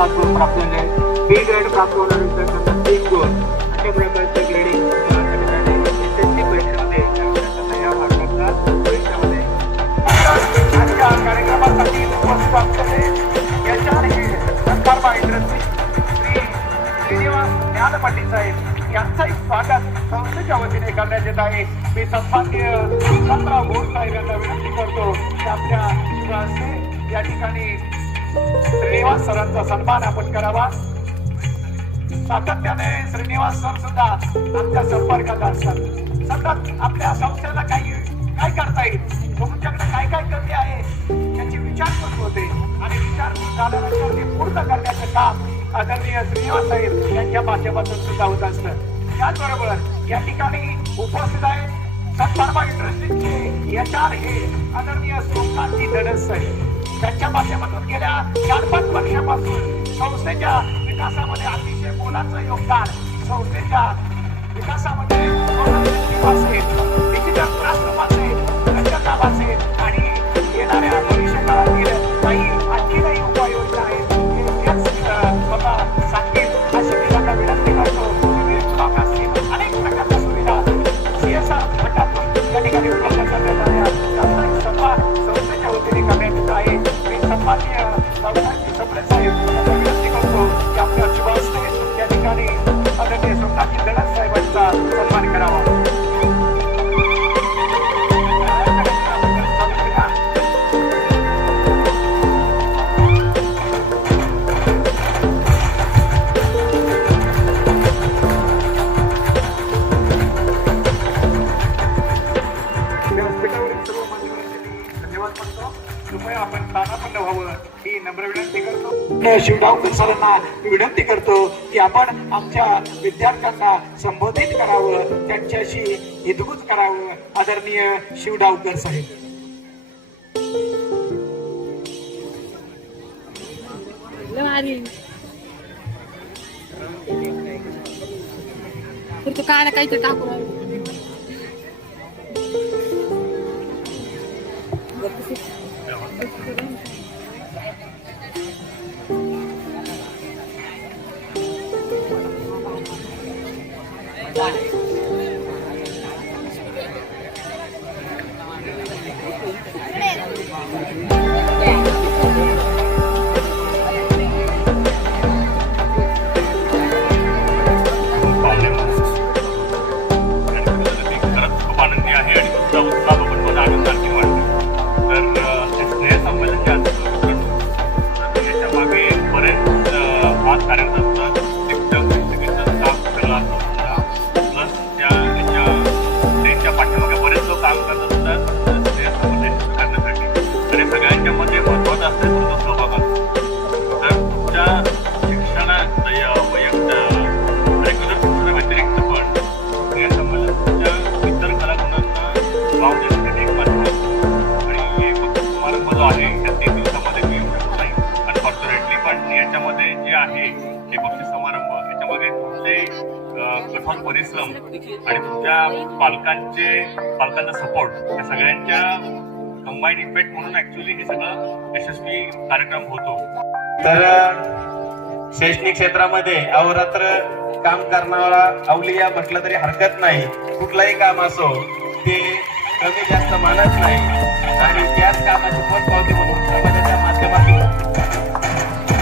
7 गुण प्राप्त झाले. बी ग्रेड प्राप्त होणाऱ्या विद्यार्थ्यांना 3 गुण. अशा प्रकारचे ग्रेडिंग एसएससी परीक्षेमध्ये या भारताच्या परीक्षेमध्ये आजच्या कार्यक्रमासाठी उपस्थित असलेले यशान हे संस्कार इंडस्ट्री श्री श्रीनिवास ज्ञान पाटील साहेब यांचंही स्वागत संस्थेच्या वतीने करण्यात येत आहे. मी सन्माननीय विश्वासराव घोष साहेब यांना विनंती करतो की आपल्या हस्ते या ठिकाणी श्रीनिवास सरांचा सन्मान आपण करावा. सातत्याने श्रीनिवास सर सुद्धा आमच्या संपर्कात असतात. सतत आपल्या संस्थेला काय करता येईल, तुमच्याकडे काय कमी आहे याची विचारपूस होते आणि विचारपूस झाल्यानंतर ते पूर्ण करण्याचं काम आदरणीय श्रीनिवास साहेब यांच्या माध्यमातून सुद्धा होत असतं. त्याचबरोबर या ठिकाणी उपस्थित आहेत सत्पार्मा इंडस्ट्रीजचे यशान हे आदरणीय सोमनाथजी धनस साहेब. त्यांच्या माध्यमातून गेल्या 4-5 वर्षापासून संस्थेच्या विकासामध्ये अतिशय मोलाचं योगदान, संस्थेच्या विकासामध्ये डिजिटल क्लासरूम असेल, रंगकाम असेल आणि येणाऱ्या भविष्य काळातील काही आणखीनही उपाययोजना आहेत स्वतः सांगेल अशी मी त्यांना विनंती करतो. अनेक प्रकारच्या सुविधा CSR गटातून या ठिकाणी उपलब्ध करण्यात आल्या. त्याचा सन्मान संस्थेच्या वतीने करण्यात येत आहे. मी सन्माननीय सावधानजी सप्रे साहेब यांना विनंती करतो की आपल्या शुभ हस्ते या ठिकाणी आदरणीय सोमनाथजी धनस साहेबांचा सन्मान करावा. शिवडावकर सरांना विनंती करतो की आपण आमच्या विद्यार्थ्यांना संबोधित करावं, त्यांच्याशी हितगुज करावं. आदरणीय शिवडावकर साहेब. काय काहीतरी टाकू परिश्रम आणि तुमच्या पालकांचा सपोर्ट या सगळ्यांच्या कंबाईन इफेक्ट म्हणून ऍक्च्युअली हे सगळं यशस्वी कार्यक्रम होतो. तर शैक्षणिक क्षेत्रामध्ये अहोरात्र काम करणारा अवलिया म्हटलं तरी हरकत नाही. कुठलंही काम असो ते कमी जास्त मानत नाही आणि त्याच कामाची पोचपावती म्हणून समाजाच्या माध्यमातून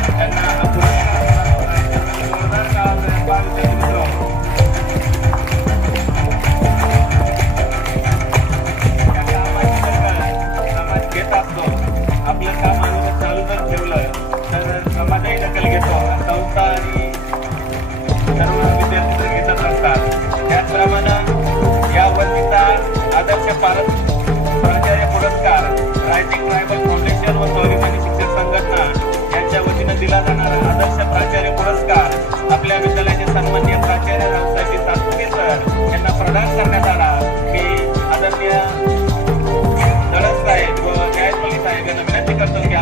त्यांना आपलं काम अगोदर चालू जर ठेवलं तर समाजही दखल घेतो. संस्था आणि सर्व विद्यार्थी तर घेतच असतात. त्याचप्रमाणे या वर्षीचा आदर्श प्राचार्य पुरस्कार रायटिंग ट्रायबल फाउंडेशन व स्वाभिमानी शिक्षक संघटना यांच्या वतीनं दिला जाणारा आदर्श प्राचार्य पुरस्कार आपल्या विद्यालयाचे सन्माननीय प्राचार्य रावसाहेब सातपुते सर यांना प्रदान करण्यात आला. मी आदरणीय धनस साहेब व जयस्वामी साहेब यांना विनंती करतो की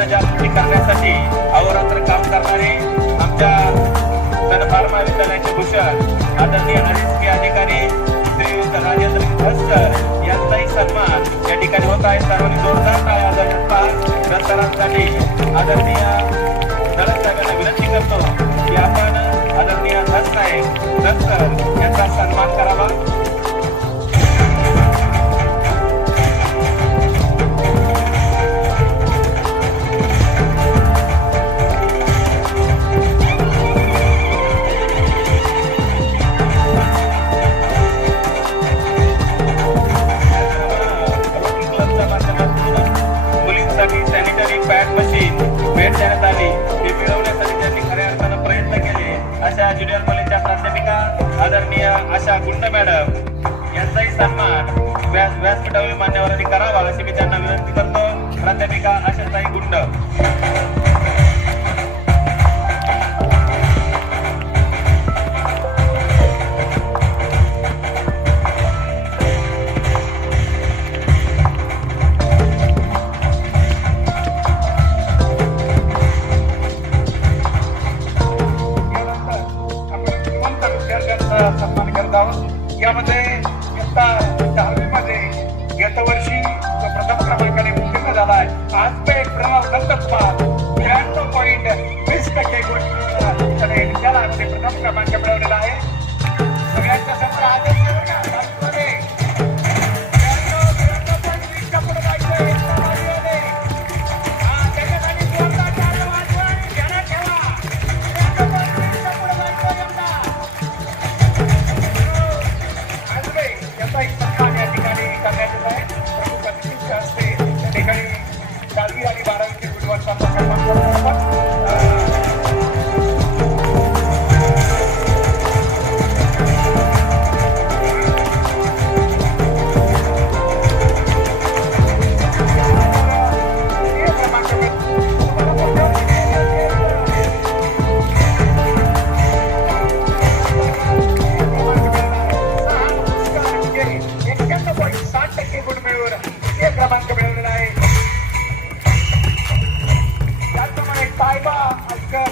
जनजागृती करण्यासाठी अहोरात्र काम करणारे आमच्या सन महाविद्यालयाचे भूषण आदरणीय आरएसके अधिकारी श्रीयुत राजेंद्र धस्कर यांचाही सन्मान या ठिकाणी होत आहे. सर्वांनी जोरदार टाळ्या वाजवून सरांसाठी आदरणीय धडक साहेबांना विनंती करतो की आपण आदरणीय धस्कर यांचा सन्मान करावा. सॅनिटरी पॅड मशीन भेट देण्यात आली. ते मिळवण्यासाठी त्यांनी खऱ्या अर्थानं प्रयत्न केले. अशा ज्युनियर कॉलेजच्या प्राध्यापिका आदरणीय आशा गुंड मॅडम यांचाही सन्मान व्यासपीठावरील मान्यवरांनी करावा अशी मी त्यांना विनंती करतो. प्राध्यापिका आशाताई गुंड. सन्मान करत आहोत. यामध्ये इयत्ता 10वी मध्ये गेल्या वर्षी प्रथम क्रमांकाने उत्तीर्ण झाला आहे. आज पे प्रणव नंदकुमार 93.20% गुण विद्यालयामध्ये प्रथम क्रमांक मिळवलेला आहे. सगळ्यांच्या समोर आदेश आणि 12वीचे गुणवत्ता सन्मान करतो. क्रमांक मिळवलेला आहे. त्याचप्रमाणे सायबा अस्कर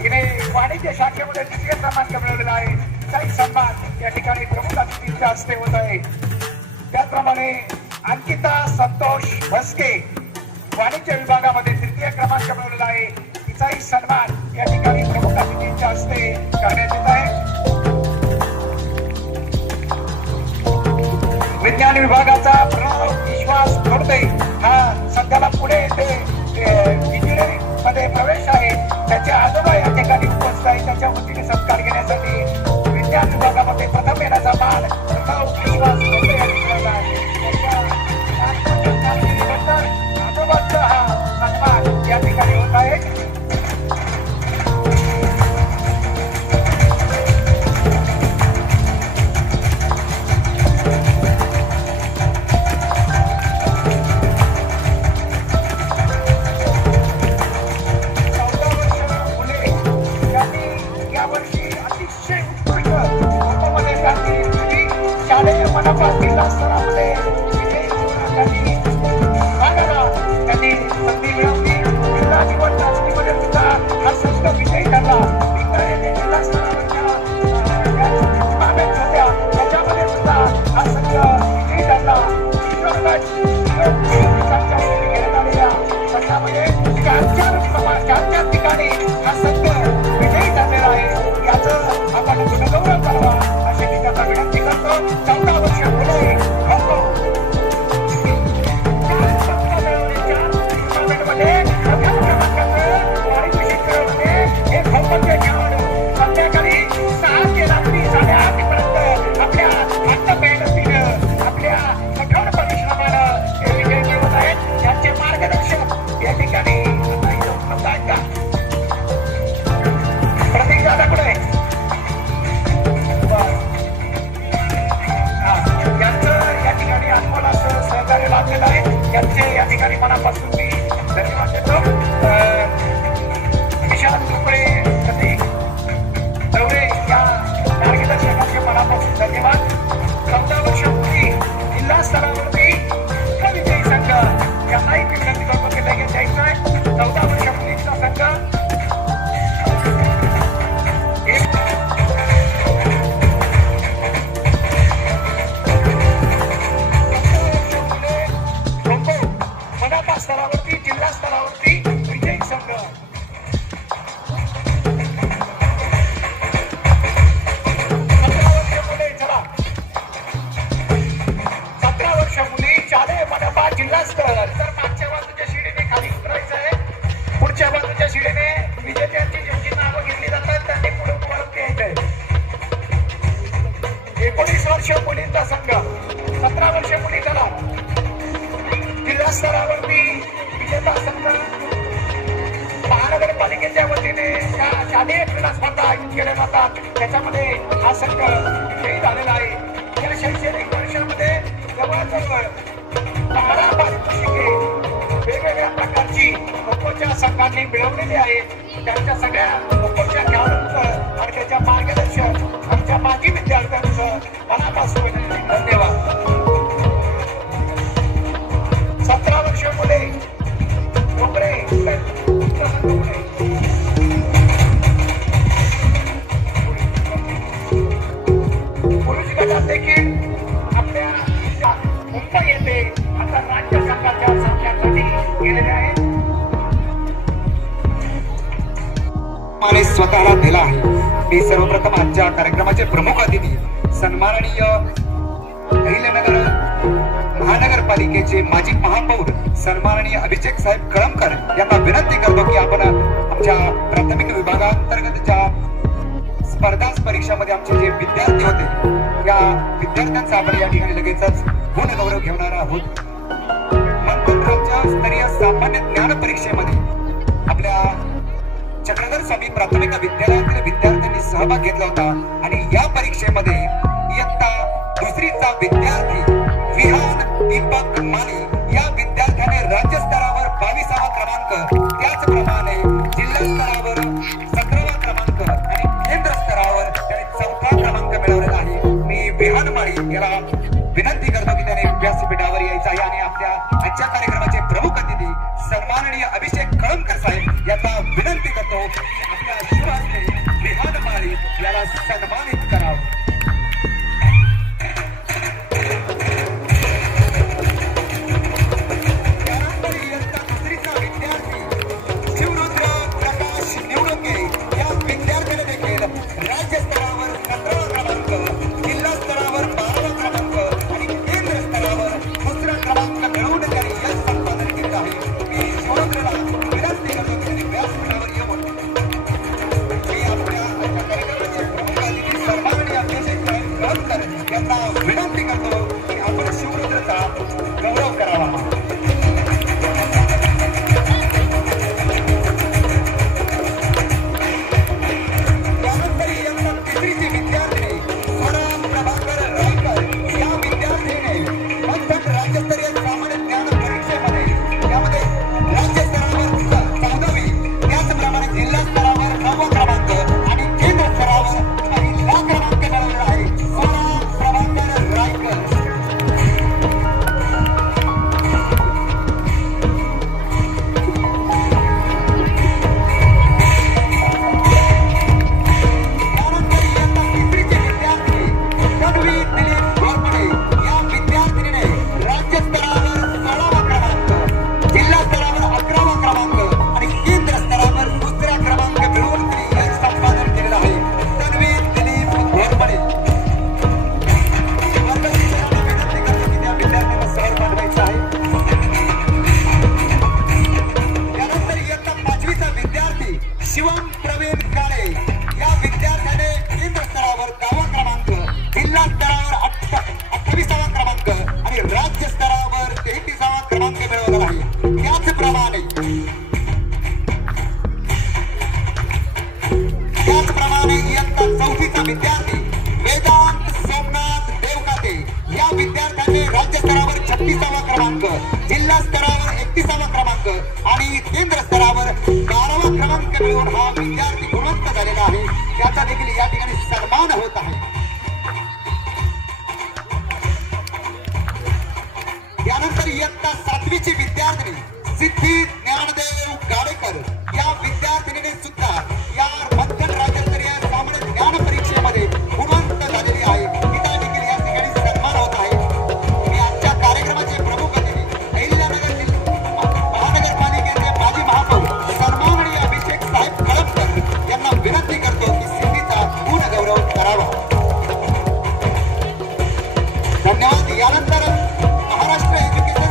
हिने वाणिज्य शाखेमध्ये 2य क्रमांक मिळवलेला आहे. काही सन्मान या ठिकाणी प्रमुख अतिथींच्या हस्ते होत आहे. त्याचप्रमाणे अंकिता संतोष भस्के वाणिज्य विभागामध्ये 3य क्रमांक मिळवलेला आहे. तिचाही सन्मान या ठिकाणी प्रमुख अतिथींच्या हस्ते करण्यात येत आहे. विज्ञान विभागाचा प्रणव विश्वास खोडते हा सध्याला पुणे येथे इंजिनिअरिंग मध्ये प्रवेश आहे. त्याचे आजोबा या ठिकाणी उपस्थित आहे. त्याच्या वतीने सत्कार घेण्यासाठी विज्ञान विभागामध्ये प्रथम येण्याचा मान प्रणव विश्वास खोडते यांनी मिळवला आहे. आजोबांचा हा सन्मान या ठिकाणी होत आहे. शालेय मनापासून स्तरामध्ये त्यांनी संधी मिळवली. जिल्हा निवड चाचणीमध्ये सुद्धा हा संघ विजयी ठरला. जिल्हा स्तरावरच्या होत्या त्याच्यामध्ये सुद्धा हा संघ विजयी ठरला. घेण्यात आलेल्या संघामध्ये 4 ठिकाणी हा संघ विजयी ठरलेला आहे. याचं आपण गुणगौरव करावा अशी मी त्यांना विनंती करतो. 14 वर्ष पुढे संध्याकाळी 6 ते रात्री 8:30 पर्यंत आपल्या अंत मेहनतीनं आपल्या कठोर परिश्रमानं ते विजय मिळवत आहेत. त्यांचे मार्गदर्शक या ठिकाणी प्रतीक दादाकडे या ठिकाणी अनमोल असं सहकार्य लाभलेलं आहे. त्यांचे या ठिकाणी मनापासून मी धन्यवाद देतो. विशाल तुकडे प्रतीक दौरे या मार्गदर्शकाचे मनापासून धन्यवाद. 14 वर्षापूर्वी जिल्हा स्तरावरती विजयी संघ यांनाही मी विनंती करतो की लगेच जायचंय 14 वर्ष मुलींचा संघ मनपा स्तरावरती जिल्हा स्तरावरती विजयी संघ 17 वर्ष मुली शालेय मनपा जिल्हा स्तर तर मागच्या बाजूच्या शिडीने खाली उतरायचं आहे पुढच्या बाजूच्या शिडीने विजेत्यांची ज्यांची नावं घेतली जातात त्यांनी पुढे वरती यायचंय 19 वर्ष मुलींचा संघ 17 वर्ष मुली चला जिल्हा स्तरावरती विजेता संघ महानगरपालिकेच्या वतीने या शालेय क्रीडा स्पर्धा आयोजित केल्या जातात त्याच्यामध्ये हा संघ विजयी झालेला आहे या शैक्षणिक वर्षामध्ये जवळजवळ 12 पारितोषिके वेगवेगळ्या प्रकारची खो-खोच्या संघांनी मिळवलेली आहेत त्यांच्या सगळ्या खो-खोच्या खेळाडूंचं आणि त्याच्या मार्गदर्शक आमच्या माजी विद्यार्थ्यांचं मनापासून धन्यवाद 17 वर्ष मुले डोंगरे पुरुष गटात देखील आपल्या मुंबई येथे आता राज्य संघाच्या सामन्यासाठी गेलेले आहेत माने स्वतःला दिला आहे मी सर्वप्रथम आजच्या कार्यक्रमाचे प्रमुख अतिथी सन्माननीय अहिल्यानगर महानगरपालिकेचे माजी महापौर सन्माननीय अभिषेक साहेब कळमकर यांना विनंती करतो की आपण आमच्या प्राथमिक विभागांतर्गतच्या स्पर्धा परीक्षामध्ये आमचे जे विद्यार्थी होते या विद्यार्थ्यांचा आपण या ठिकाणी लगेचच गुणगौरव घेणार आहोत मंथन राज्यस्तरीय सामान्य ज्ञान परीक्षेमध्ये आपल्या चक्रधर स्वामी प्राथमिक विद्यालयातील विद्यार्थ्यांनी सहभाग घेतला होता आणि या परीक्षेमध्ये इयत्ता दुसरीचा विद्यार्थी विहान दीपक माने या विद्यार्थ्याने राज्य स्तरावर 22वा क्रमांक त्याचप्रमाणे जिल्हा स्तरावर 17वा क्रमांक आणि केंद्र स्तरावर त्याने 4था क्रमांक मिळवलेला आहे मी विहान माळी याला विनंती करतो की त्याने व्यासपीठावर यायचं आहे आणि आपल्या आजच्या कार्यक्रमाचे प्रमुख अतिथी सन्माननीय अभिषेक कळमकर साहेब यांना विनंती करतो आपल्या शुभ हस्ते विहान माळी याला सन्मानित करावं विनंती करतो की आपण शिवरुद्रचा गौरव करावा त्यानंतर इयत्ता तिसरीची विद्यार्थिनी सोना प्रभाकर रायकर या विद्यार्थिनीने मंथन राज्यस्तरीय सामान्य ज्ञान परीक्षेमध्ये यामध्ये राज्य स्तरावर 14वी त्याचप्रमाणे जिल्हा स्तरावर 9वा क्रमांक आणि केंद्र स्तरावर पहिला क्रमांक मिळवलेला आहे शिवम प्रवीण काळे या विद्यार्थ्याने केंद्र स्तरावर 10वा क्रमांक जिल्हा स्तरावर 28वा क्रमांक आणि राज्य स्तरावर 33वा क्रमांक मिळवला आहे त्याचप्रमाणे इयत्ता 4थीचा विद्यार्थी वेदांत सोमनाथ देवकाते या विद्यार्थ्याने राज्य स्तरावर 36वा क्रमांक जिल्हा स्तरावर 31वा क्रमांक आणि केंद्र स्तरावर 12वा क्रमांक मिळवून हा विद्यार्थी गुणवंत झालेला आहे त्याचा देखील या ठिकाणी सन्मान होत आहे त्यानंतर इयत्ता 7वीची विद्यार्थिनी सिद्धी ज्ञानदेव गाडेकर या विद्यार्थिनीने सुद्धा या मध्यम राज्यस्तरीय सामान्य ज्ञान परीक्षेमध्ये गुणवंत झालेली आहे. तिचा देखील या ठिकाणी सन्मान होत आहे. मी आजच्या कार्यक्रमाचे प्रमुख अतिथी अहिल्यानगर महानगरपालिकेचे माजी महापौर सन्माननीय अभिषेक साहेब कळमकर यांना विनंती करतो की सिद्धीचा गुण गौरव करावा. धन्यवाद. यानंतर महाराष्ट्र एज्युकेशन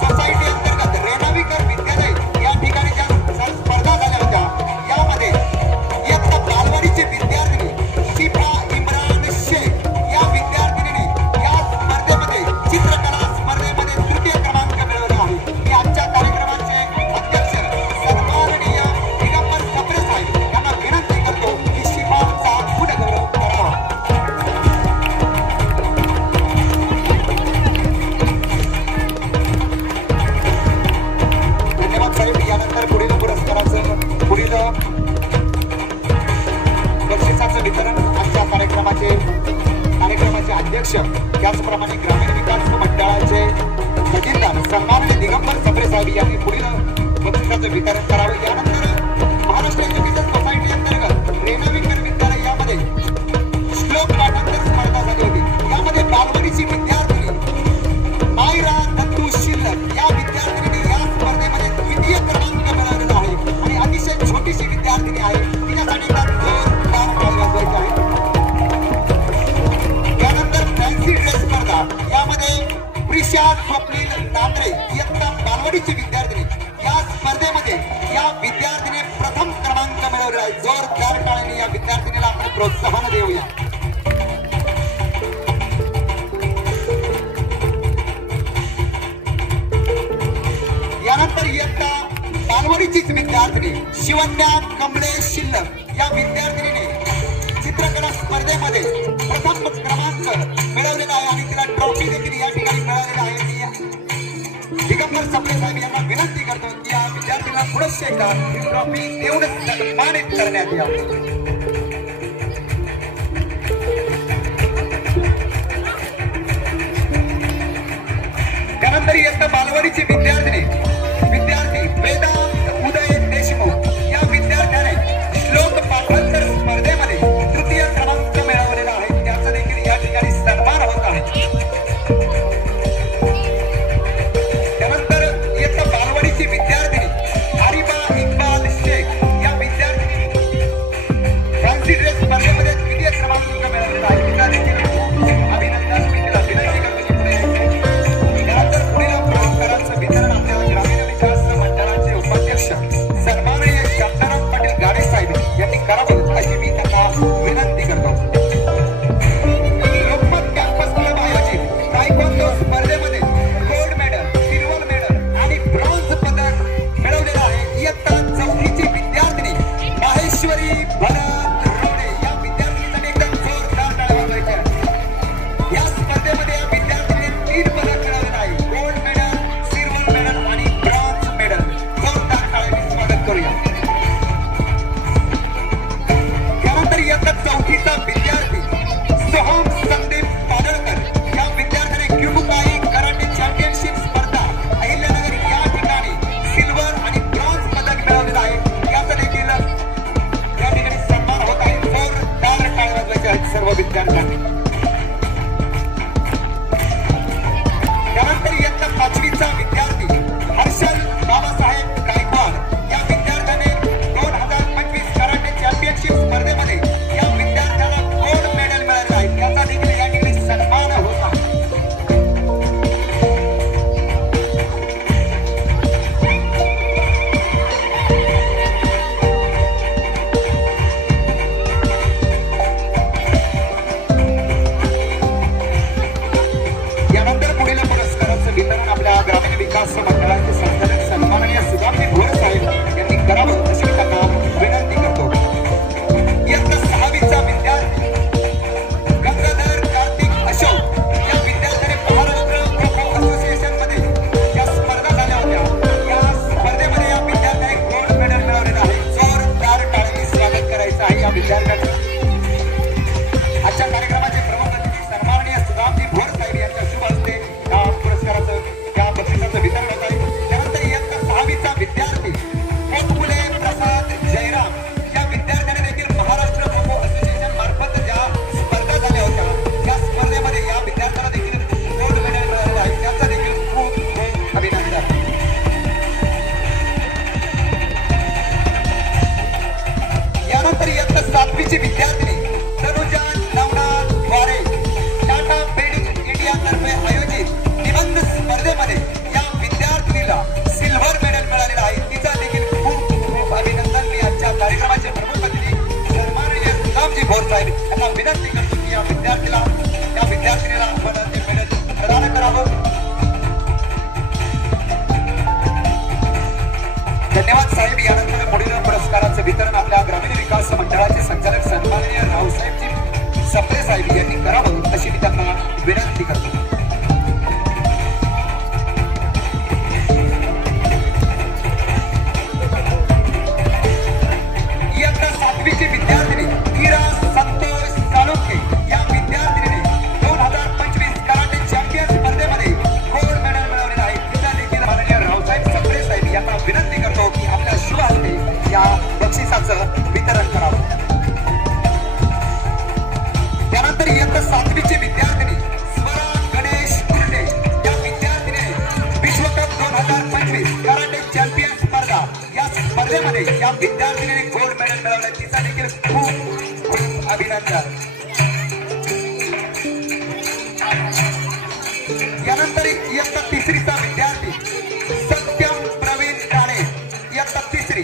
सोसायटी अंतर्गत रेणावीकर विद्यालय या ठिकाणी ज्या स्पर्धा झाल्या होत्या यामध्ये इयत्ता बालवाडीची विद्यार्थिनी शिफा इम्रान शेख या विद्यार्थिनीने या स्पर्धेमध्ये चित्रकला स्पर्धेमध्ये तृतीय क्रमांक मिळवला आहे. मी आजच्या कार्यक्रमाचे अध्यक्ष सन्माननीय दिगंबर सप्रे साहेब यांना विनंती करतो की शिफाचा गुण गौरव करावा. धन्यवाद साहेब. यानंतर पुढील पुरस्काराचं पुढील बक्षिसाचं वितरण आजच्या कार्यक्रमाचे अध्यक्ष त्याचप्रमाणे ग्रामीण विकास मंडळाचे खजिनदार सन्माननीय दिगंबर सप्रे साहेब यांनी पुढील बक्षिसाचं वितरण करावे. यानंतर महाराष्ट्र एज्युकेशन सोसायटी अंतर्गत रेणावीकर विद्यालय यामध्ये श्लोक पाठांतर स्पर्धा झाली होती. यामध्ये बालवाडीची विद्यार्थिनी मायरा दत्तू शिल्लक या विद्यार्थिनीने या स्पर्धेमध्ये द्वितीय क्रमांक मिळवलेला आहे आणि अतिशय छोटीशी विद्यार्थिनी आहे. तिच्यासाठी जोरदार ताली वाजवायची आहे. यानंतर फॅन्सी ड्रेस स्पर्धा यामध्ये प्रिशा स्वप्नील नांद्रे इयत्ता बालवाडीची विद्यार्थिनी या स्पर्धेमध्ये या विद्यार्थिनीने प्रथम क्रमांक मिळवलेला आहे. जोरदार टाळ्यांनी या विद्यार्थिनीला आपण प्रोत्साहन देऊया. यानंतर इयत्ता बालवाडीचीच विद्यार्थिनी शिवन्या कमलेश शिल्लक या विद्यार्थिनीने चित्रकला स्पर्धेमध्ये प्रथम क्रमांक मिळवलेला आहे आणि तिला ट्रॉफी देखील या ठिकाणी मिळालेला आहे. मी दिगंबर सप्रे साहेब यांना विनंती करतो की या विद्यार्थ्यांना पुढे एकदा ही ट्रॉफी देऊन सन्मानित करण्यात यावं. त्यानंतर इयत्ता बालवाडीची विद्यार्थी वेदांत उदय देशमुख या विद्यार्थ्याने श्लोक पाठांतर स्पर्धेमध्ये तृतीय क्रमांक मिळवलेला आहे. त्याचा देखील या ठिकाणी सन्मान होत आहे. त्यानंतर इयत्ता बालवाडीची विद्यार्थिनी हरिबा इक्बाल शेख या विद्यार्थिनी फॅन्सी ड्रेस स्पर्धेमध्ये द्वितीय क्रमांक मिळवलेला आहे. तिचा देखील अभिनंदन. मी तिला विनंती करतो की पुढे यायचे. त्यानंतर पुढील पुरस्कारांचं वितरण आपल्याला ग्रामीण विकास मंडळाचे उपाध्यक्ष सन्माननीय शांताराम पाटील गाडे साहेब यांनी करावं अशी मी त्यांना विनंती करतो. लोकमत कॅम्पस क्लब आयोजित तायक्वांदो स्पर्धेमध्ये गोल्ड मेडल, सिल्वर मेडल आणि ब्रॉन्झ पदक मिळवलेलं आहे. इयत्ता चौथीची विद्यार्थिनी माहेश्वरी भरत रोडे या विद्यार्थिनीसाठी एकदम जोरदार टाळ्या वाजवायच्या आहेत. या स्पर्धेमध्ये या विद्यार्थिनीने 3 पदक मिळवलेलं आहे. गोल्ड मेडल, सिल्वर मेडल आणि ब्रॉन्झ मेडल. जोरदार टाळ्यांनी स्वागत करूया. त्यानंतर इयत्ता चौथीचा विद्यार्थी सोहम संदीप पाडळकर या विद्यार्थ्याने क्युबुकाई कराटे चॅम्पियनशिप स्पर्धा अहिल्यानगर या ठिकाणी सिल्वर आणि ब्रॉन्झ पदक मिळवलेलं आहे. याचा देखील या ठिकाणी सन्मान होत आहे. जोरदार टाळ्या वाजवायच्या आहेत सर्व विद्यार्थ्यांनी. त्यानंतर इयत्ता 5वीचा विद्यार्थी हर्षल बाबासाहेब गायकवाड या विद्यार्थ्याने 2025 कराटे चॅम्पियनशिप स्पर्धेमध्ये या विद्यार्थ्याला गोल्ड मेडल मिळालेलं आहे. त्याचा देखील या ठिकाणी सन्मान होत आहे. यानंतर पुढील पुरस्काराचं वितरण आपल्या ग्रामीण विकास मंडळाचे संचालक सन्माननीय सुदामजी भोर साहेब यांनी करावं अशी मी त्यांना विनंती करतो. इयत्ता 6वीचा विद्यार्थी गंगाधर कार्तिक अशोक या विद्यार्थ्याने महाराष्ट्र खो खो असोसिएशन मध्ये या स्पर्धा झाल्या होत्या. या स्पर्धेमध्ये या विद्यार्थ्याने गोल्ड मेडल मिळवलेलं आहे. जोरदार टाळ्यांनी स्वागत करायचं आहे या विद्यार्थ्याचं. आजच्या कार्यक्रमाचे प्रमुख अतिथी सन्माननीय सुदामजी भोर साहेब यांच्या शुभ हस्ते या पुरस्काराचं या बक्षिसाचं वितरण होत आहे. अभिनंदन. यानंतर इयत्ता 7वीची विद्यार्थिनी तनुजा नवनाथ वारे टाटा बिल्डिंग इंडिया तर्फे आयोजित निबंध स्पर्धेमध्ये या विद्यार्थिनीला सिल्व्हर मेडल मिळालेलं आहे. तिचा देखील खूप खूप अभिनंदन. मी आजच्या कार्यक्रमाचे प्रमुख अतिथी सन्माननीय सुदामजी भोर साहेब यांना विनंती करतो की या विद्यार्थीनीला आपण ते मेडल प्रदान करावं. धन्यवाद साहेब. यानंतर पुढील पुरस्काराचं वितरण आपल्या ग्रामीण विकास मंडळाचे संचालक सन्माननीय रावसाहेबजी सप्रे साहेब यांनी करावं अशी मी त्यांना विनंती करतो. इयत्ता 7वीची विद्यार्थिनी हीरा संतोष साळुंखे या विद्यार्थिनीने 2025 कराटे चॅम्पियन स्पर्धेमध्ये गोल्ड मेडल मिळवलेलं आहे. तिचा देखील माननीय रावसाहेब सप्रे साहेब यांना विनंती करतो की आपल्या शुभ हस्ते या बक्षिसाचं वितरण करावं. त्यानंतर इयत्ता 7वीची विद्यार्थिनी स्वरा गणेश कुर्डे या विद्यार्थिनीने विश्वकप 2025 कराटे चॅम्पियन स्पर्धा या स्पर्धेमध्ये या विद्यार्थिनीने गोल्ड मेडल मिळवलं. तिचा देखील खूप खूप अभिनंदन. यानंतर इयत्ता 3रीचा विद्यार्थी सत्यम प्रवीण काणे इयत्ता 3री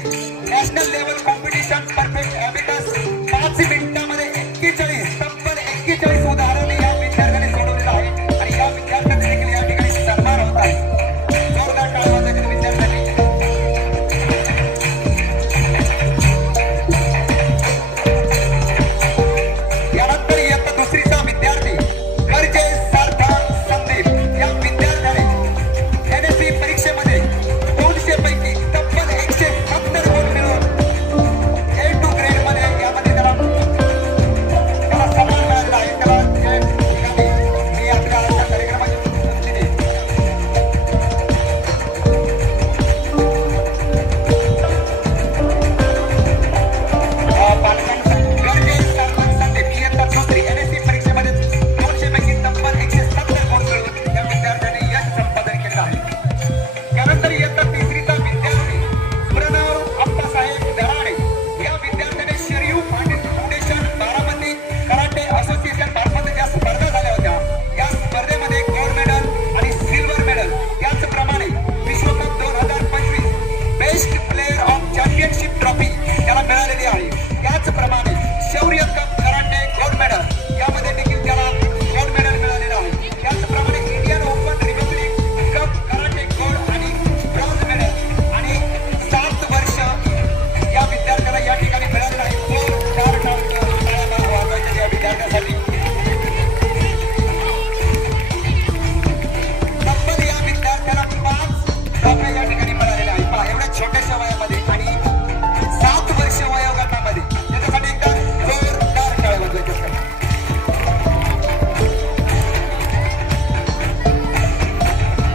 नॅशनल लेवल कॉम्पिटिशन परफेक्ट ॲबिकस 5 मिनिटांमध्ये 41 तब्बल 41 उदाहरणे या विद्यार्थ्याने सोडवलेलं आहे आणि या विद्यार्थ्यांचा देखील या ठिकाणी सन्मान होत आहे. जोरदार टाळ्या वाजवायच्या विद्यार्थ्यांनी. यानंतर इयत्ता 2रीचा विद्यार्थी गरजे सार्थक संदीप या विद्यार्थ्याने NSC परीक्षेमध्ये 200 पैकी तब्बल 170 गुण मिळवून A2 ग्रेड मध्ये यामध्ये त्याला सन्मान मिळालेला आहे. त्याला मी आपल्या आजच्या कार्यक्रमाची वतीने गरजे सार्थक संदीप इयत्ता 2री NSC परीक्षेमध्ये 200 पैकी तब्बल 170 गुण मिळवून या विद्यार्थ्याने यश संपादन केलं आहे. त्यानंतर इयत्ता 3रीचा विद्यार्थी प्रणव अप्पासाहेब दराडे या विद्यार्थ्याने शरीयू फाउंडेशन बारामती कराटे असोसिएशन मार्फत ज्या स्पर्धा झाल्या होत्या या स्पर्धेमध्ये गोल्ड मेडल आणि सिल्वर मेडल याचप्रमाणे विश्वकप 2025 best player of championship trophy त्याला मिळालेली आहे. याचप्रमाणे शौर्य कप कराटे गोल्ड मेडल यामध्ये देखील त्याला गोल्ड मेडल मिळालेलं आहे. त्याचप्रमाणे Indian open Republic cup karate gold आणि ब्रॉन्झ मेडल आणि 7 वर्ष या विद्यार्थ्याला या ठिकाणी मिळालेलं आहे. टाळ्या वाजवायच्या या विद्यार्थ्यासाठी. तब्बल या विद्यार्थ्याला 5 ट्रॉफ्या या ठिकाणी मिळालेल्या आहेत. पहा एवढ्या छोट्याशा वयामध्ये आणि 7 वर्ष वयोगटामध्ये त्याच्यासाठी एकदा जोरदार टाळ्या वाजवायच्या.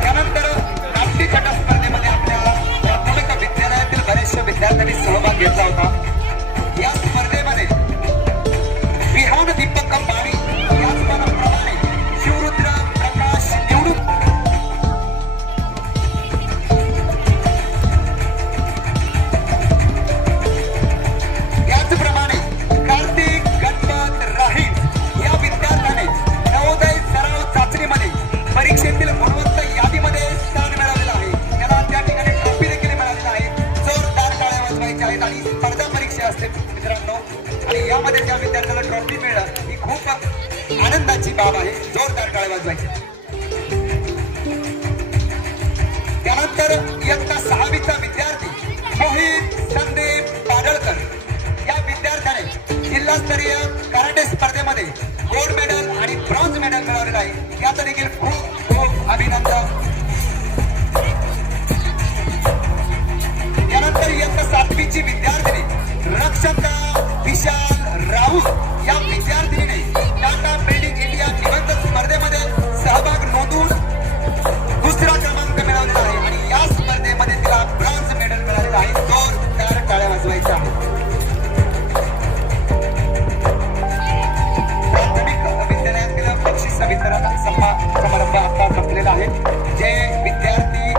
त्यानंतर नाट्यछटा स्पर्धेमध्ये आपल्या प्राथमिक विद्यालयातील बऱ्याचशा विद्यार्थ्यांनी सहभाग घेतला होता. या स्पर्धेमध्ये विहान दीपक माळी याचप्रमाणे शिवरुद्र प्रकाश निवडून याचप्रमाणे कार्तिक गणपत राहील या विद्यार्थ्याने नवोदय सराव चाचणीमध्ये परीक्षेतील गुणवत्ता यादीमध्ये स्थान मिळवलेलं आहे. त्याला त्या ठिकाणी ट्रॉफी देखील मिळालेली आहे. जोरदार टाळ्या वाजवायच्या आहेत आणि स्पर्धा परीक्षा असते मित्रांनो आणि यामध्ये त्या विद्यार्थ्याला ट्रॉफी मिळणं ही खूप आनंदाची बाब आहे. जोरदार टाळ्या वाजवायच्या. त्यानंतर इयत्ता 6वीचा विद्यार्थी मोहित संदीप पाडळकर या विद्यार्थ्याने जिल्हास्तरीय कराटे स्पर्धेमध्ये गोल्ड मेडल आणि ब्रॉन्झ मेडल मिळवलेलं आहे. याचं देखील खूप खूप अभिनंदन. यानंतर इयत्ता 7वीची विद्यार्थिनी रक्षता विशाल राऊत या विद्यार्थिनीने टाटा बिल्डिंग इंडिया निबंध स्पर्धेमध्ये सहभाग नोंदवून 2रा क्रमांक मिळवलेला आहे आणि या स्पर्धेमध्ये तिला ब्रॉन्झ मेडल मिळालेलं आहे. जोरदार टाळ्या वाजवायच्या आहेत. प्राथमिक विद्यालयातील बक्षीस वितरण समारंभ आता संपलेला आहे. जे विद्यार्थी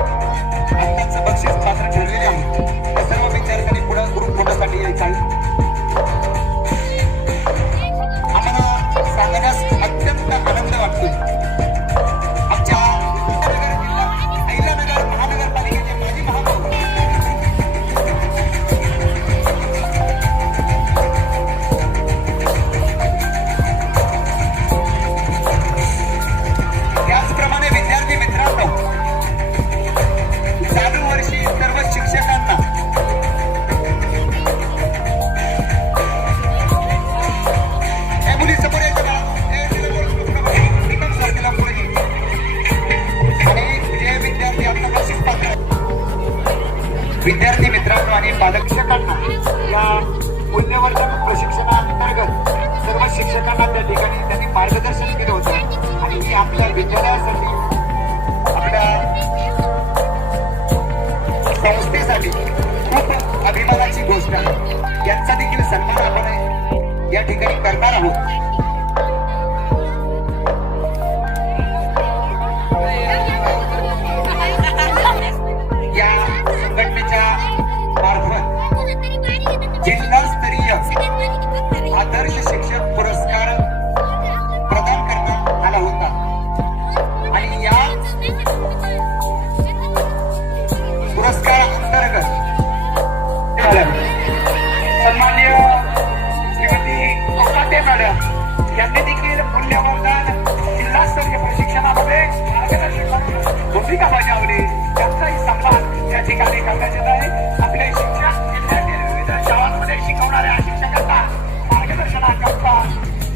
विद्यार्थी मित्रांनो आणि पालक शिक्षकांना या मूल्यवर्धन प्रशिक्षणाअंतर्गत सर्व शिक्षकांना त्या ठिकाणी त्यांनी मार्गदर्शन केलं होतं आणि मी आपल्या विद्यालयासाठी आपल्या संस्थेसाठी खूप अभिमानाची गोष्ट आहे. यांचा देखील सन्मान आपण या ठिकाणी करणार आहोत. या संघटनेच्या मार्फत जिल्हास्तरीय आदर्श शिक्षक पुरस्कार प्रदान करण्यात आला होता आणि या पुरस्कार अंतर्गत सन्मान्य श्रीमती कोकाटे मॅडम यांनी देखील मूल्यवर्धन जिल्हास्तरीय प्रशिक्षणामध्ये मार्गदर्शक भूमिका बजावली. त्यांचाही सन्मान या ठिकाणी करण्यात येत आहे. आपले शिक्षक जिल्ह्यातील विविध शाळांमध्ये शिकवणाऱ्या शिक्षकांना मार्गदर्शनाकरता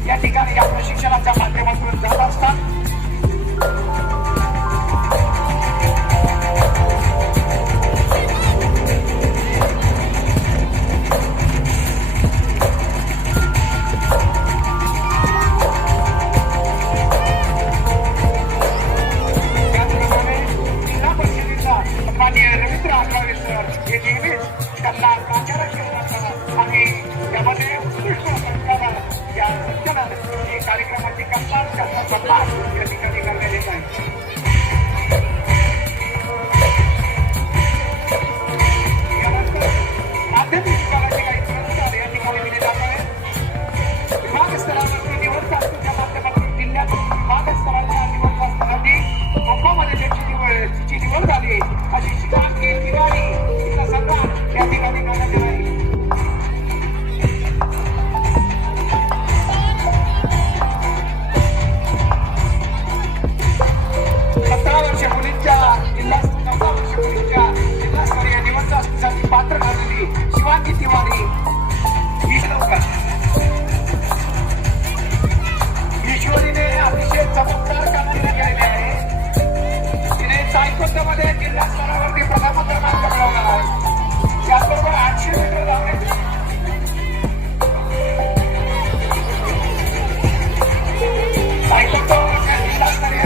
या ठिकाणी या प्रशिक्षणाच्या माध्यमातून जात असतात. माननीय रवींद्र आंबेडकर सर हे नेहमीच त्यांना प्राचार्य करतात आणि त्यामध्ये उत्कृष्ट संस्कार या संचलन हे कार्यक्रमाचे करतात. त्यांचा सन्मान या ठिकाणी करण्यात येत आहे. यानंतर माध्यमिक विभागाचे काही पुरस्कार या ठिकाणी दिले जात आहेत. विभाग स्तरावरती निवड चाचणीच्या माध्यमातून जिल्ह्यातील विभाग स्तराच्या निवड चाचणीसाठी खो-खोमध्ये ज्याची निवड झाली अशी शिकांगी दिवाळी तिचा सन्मान या ठिकाणी करण्यात येत आहे. 17 वर्ष मुलींच्या 14 वर्ष मुलींच्या जिल्हास्तरीय निवड चाचणीसाठी पात्र ठरलेली शिवांगी तिवारी ईश्वरीने अतिशय चमत्कार कामगिरी केलेली आहे. तिने तायक्वांदोमध्ये जिल्हा स्तरावरती प्रथम क्रमांक मिळवला आहे. त्याचबरोबर 800 मीटर धावण्यात तायक्वांदो जिल्हास्तरीय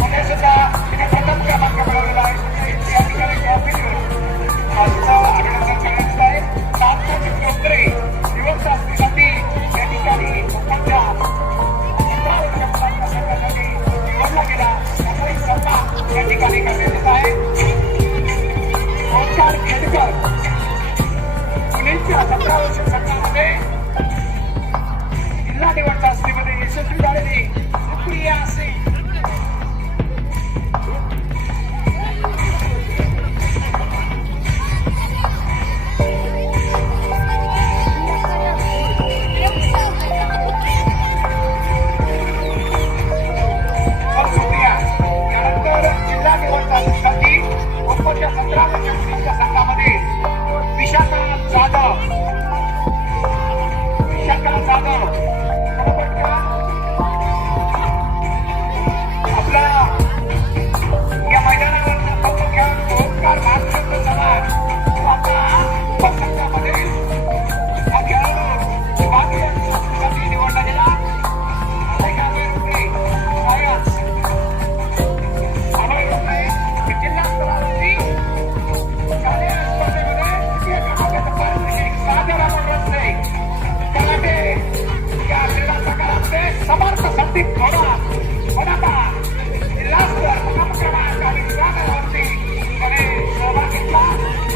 मध्ये सुद्धा तिने प्रथम क्रमांक मिळवलेला आहे. या ठिकाणी ट्रॉफी अभिनंदन करण्यात आहे. 7 डोंगरे निवड चाचणीसाठी या ठिकाणी कोकणच्या 15 वर्षांच्या संघासाठी निवडला गेला. त्याचाही सन्मान या ठिकाणी करण्यात येत आहे. ओंकार खेडकर मुलींच्या 17 वर्ष संघामध्ये जिल्हा निवड चाचणीमध्ये यशस्वी झालेली सुप्रिया सिंग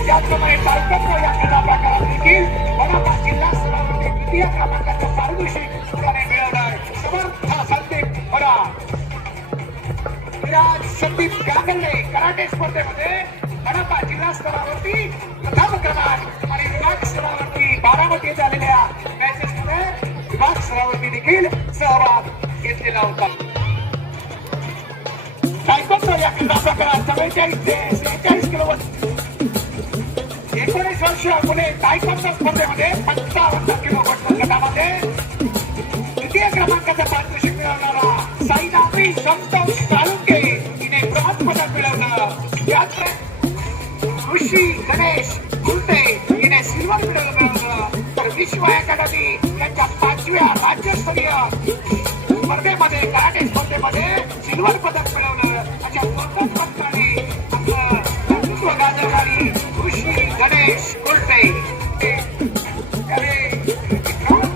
त्याचप्रमाणे तायक्वांदो या क्रीडा प्रकारात देखील वडापा जिल्हा स्तरावरती द्वितीय क्रमांकाचा पारितोषिक त्याने मिळवला आहे. समर्थ संदीप वडाप, विराज संदीप गांगल्ले कराटे स्पर्धेमध्ये वडापा जिल्हा स्तरावरती प्रथम क्रमांक आणि विभाग स्तरावरती 12 मध्ये झालेल्या मॅचेस मध्ये विभाग स्तरावरती देखील सहभाग घेतलेला होता. तायक्वांदो या क्रीडा प्रकारात 44 ते 43 किलो 19 वर्ष मुले तायक्वांदो स्पर्धेमध्ये 55 किलो गटामध्ये द्वितीय क्रमांकाचा पारितोषिक मिळवणारा साईनाथी संतोष साळुंके हिने ब्रॉन्झ पदक मिळवलं. यात ऋषी गणेश कुलते हिने सिल्वर मेडल मिळवलं. तर विश्व अकॅडमी यांच्या 5व्या राज्यस्तरीय स्पर्धेमध्ये कराटे स्पर्धेमध्ये सिल्वर पदक मिळवलं. अशा दोन पदकाने आपलं नेतृत्व गाजवणारी ऋषी गणेश कुलते त्याने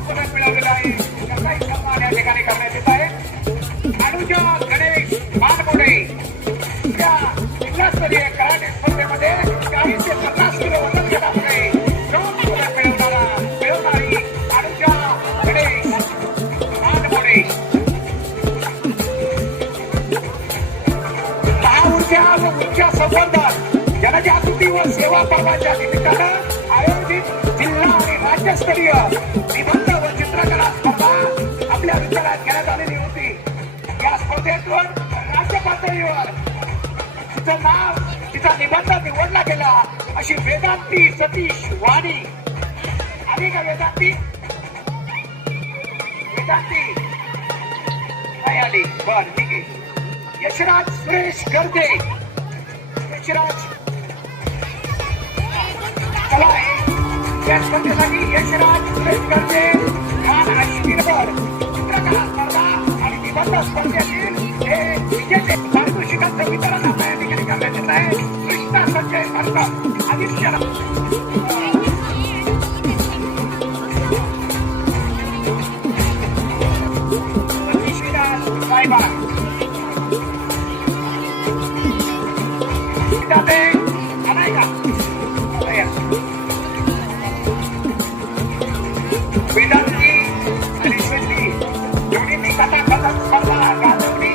पदक मिळवलेलं आहे. त्याचाही सन्मान या ठिकाणी करण्यात येत आहे. अनुजा गणेश मानमोडे या जिल्हास्तरीय कराटे स्पर्धेमध्ये 40 ते 50 किलो वजन गटामध्ये पदक मिळवणारी अनुजा गणेश मानमोडे. 10 ऊर्जा संवर्धन जनजागृती व सेवा पर्वाच्या निमित्तानं आयोजित जिल्हा आणि राज्यस्तरीय निबंध व चित्रकला स्पर्धा आपल्या विद्यालयात घेण्यात आलेली होती. या स्पर्धेतून राज्य पातळीवर तिचा निबंध निवडला गेला. अशी वेदांती सतीश वाणी आली का? वेदांती नाही आली. बर ठीक आहे. यशराज सुरेश गर्जे यशराज चला या स्पर्धेसाठी यशराज सुरेश गर्जे खान अश्विनवर चित्रकला स्पर्धा आणि निबंध स्पर्धेतील हे विजेते पारितोषिकांचं वितरण आपल्या या ठिकाणी करण्यात येत आहे. कृष्णा संजय भास्कर आदित्य साहेबा वेदांती आणि शेट्टी दोन्हींनी कथाकथन स्पर्धा गाजवली.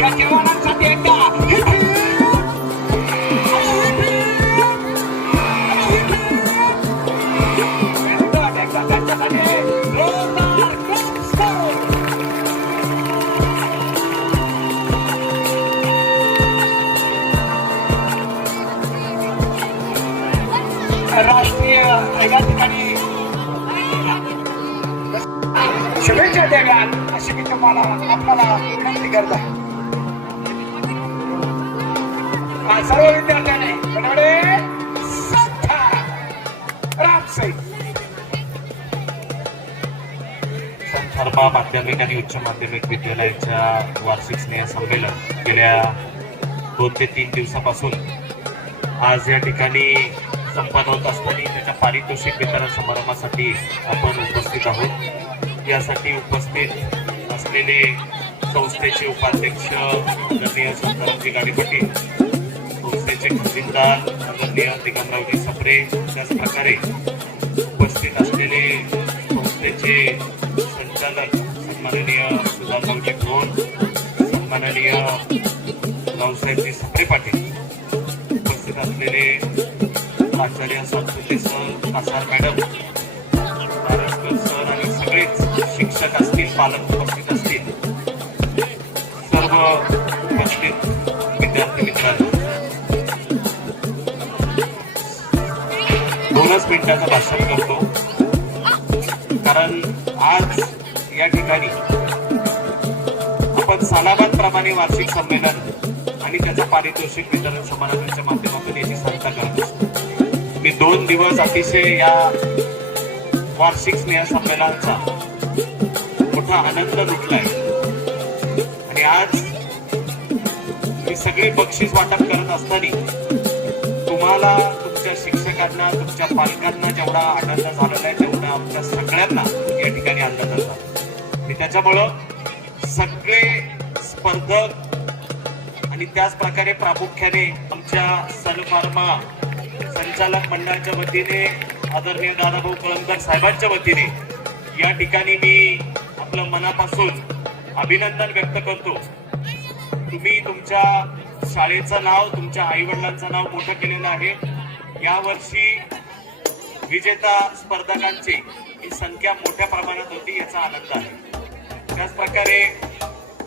या जवानांसाठी एकदा राष्ट्रीय या ठिकाणी शुभेच्छा द्याव्यात अशी मी तुम्हाला आपल्याला विनंती करतो. सर्व विद्यार्थ्यांनी संथर्मा माध्यमिक आणि उच्च माध्यमिक विद्यालयाच्या वार्षिक स्नेह संमेलन गेल्या 2 ते 3 दिवसापासून आज या ठिकाणी संपन्न होत असताना त्याच्या पारितोषिक वितरण समारंभासाठी आपण उपस्थित आहोत. यासाठी उपस्थित असलेले संस्थेचे उपाध्यक्ष आदरणीय संतारामजी गाडी पाटील, संस्थेचे खजिनदार आदरणीय दिगंबरावजी सप्रे, त्याचप्रकारे उपस्थित असलेले संस्थेचे संचालक सन्माननीय सुधामजी घोण, सन्माननीय रावसाहेबजी सप्रे पाटील, उपस्थित असलेले Acharya Satpute sir, Kasar madam, Baraskar sir आणि सगळेच शिक्षक असतील, पालक उपस्थित असतील, सर्व उपस्थित विद्यार्थी मित्रांनो, 2च मिनिटाचं भाषण करतो. कारण आज या ठिकाणी आपण सालाबाद प्रमाणे वार्षिक संमेलन आणि त्याच्या पारितोषिक वितरण समारंभाच्या माध्यमातून याची सांगता करत असतो. मी 2 दिवस अतिशय या वार्षिक स्नेह संमेलनाचा मोठा आनंद लुटलाय आणि आज मी सगळे बक्षीस वाटप करत असताना तुम्हाला, तुमच्या शिक्षकांना, तुमच्या पालकांना जेवढा आनंद झालेला आहे तेवढा आमच्या सगळ्यांना या ठिकाणी आनंद झाला. आणि त्याच्यामुळं सगळे स्पर्धक आणि त्याच प्रकारे प्रामुख्याने आमच्या सनफार्मा संचालक मंडळाच्या वतीने आदरणीय दादाभाऊ कळमकर साहेबांच्या वतीने या ठिकाणी मी आपलं मनापासून अभिनंदन व्यक्त करतो. तुम्ही तुमच्या शाळेचं नाव, तुमच्या आई वडिलांचं नाव मोठं केलेलं आहे. यावर्षी विजेता स्पर्धकांची ही संख्या मोठ्या प्रमाणात होती, याचा आनंद आहे. त्याचप्रकारे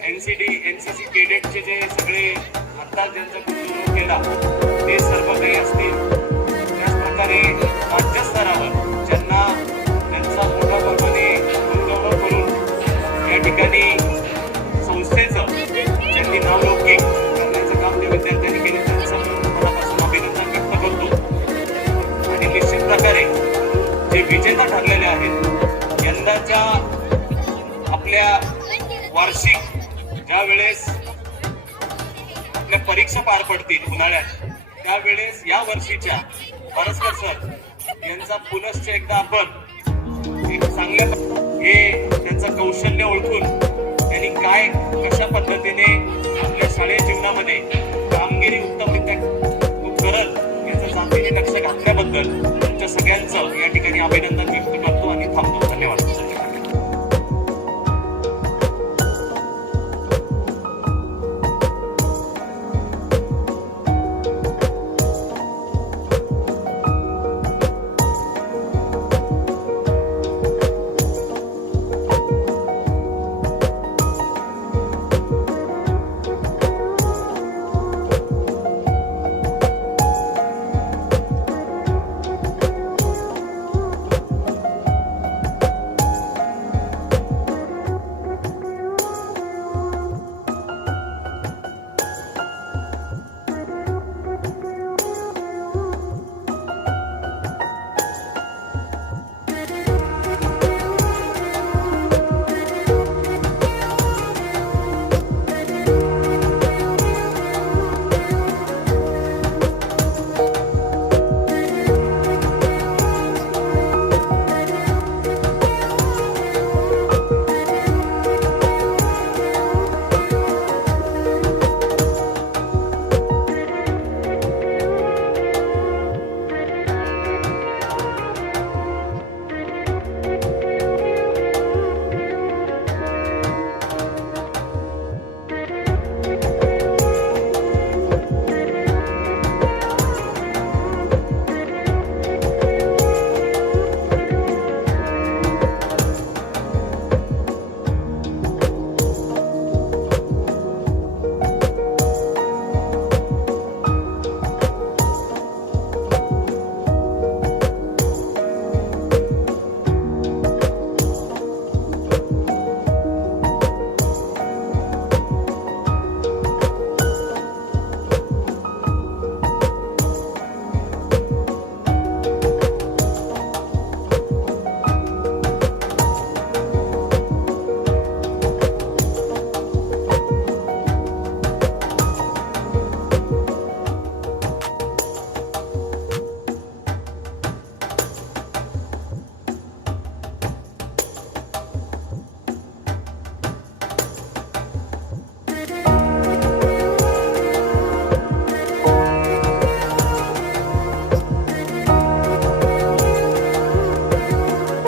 एनसीसी केडेटचे जे सगळे आता ज्यांचा गुंतवणूक केला ते सर्व काही असतील. त्याचप्रकारे राज्यस्तरावर ज्यांना त्यांचा मोठ्या प्रमाणे गुणगौरव करून या ठिकाणी संस्थेचं ज्यांनी नावलौकिक करण्याचं काम त्या विद्यार्थ्यांनी केलं त्यांचं मनापासून अभिनंदन व्यक्त करतो. आणि निश्चित प्रकारे जे विजेता ठरलेले आहेत यंदाच्या आपल्या वार्षिक ज्या वेळेस आपल्या परीक्षा पार पडतील उन्हाळ्यात त्यावेळेस या वर्षीच्या परस्कर सर यांचा पुनश्च एकदा आपण एक चांगल्या हे त्यांचं कौशल्य ओळखून त्यांनी काय कशा पद्धतीने आपल्या शालेय जीवनामध्ये कामगिरी उत्तमरित्या करत याचं जातीने लक्ष घातल्याबद्दल तुमच्या सगळ्यांचं या ठिकाणी अभिनंदन व्यक्त करतो आणि थांबतो.